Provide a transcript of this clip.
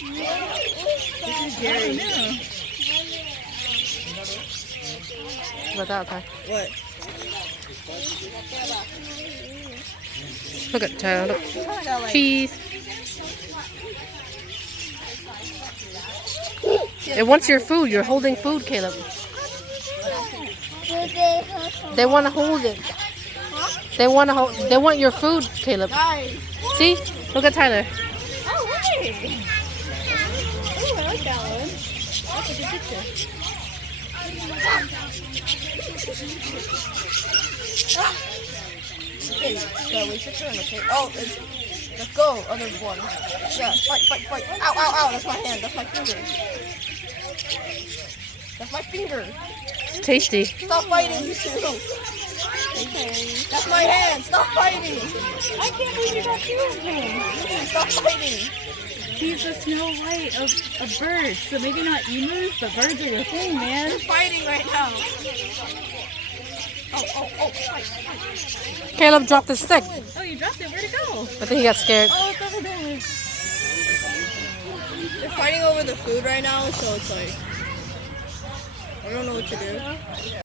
This is Jerry. What about that, Ty? What? Look at Tyler, look. Cheese. It wants your food. You're holding food, Caleb. They want to hold it. They want to hold. They want your food, Caleb. See? Look at Tyler. Oh, hey! Oh, I like that one. That's a good picture. Okay, so wait your turn, okay? Oh, let's go, other one. Yeah, fight. Ow, ow, ow, that's my hand, that's my finger. That's my finger. It's tasty. Stop fighting, you two. That's my hand, stop fighting. I can't believe you got two of them. Stop fighting. He's the Snow White of birds, so maybe not emus, but birds are the thing, man. We're fighting right now. Oh, fight. Caleb dropped the stick. Oh, you dropped it. Where'd it go? I think he got scared. Oh, it's over there. They're fighting over the food right now, so it's like, I don't know what to do.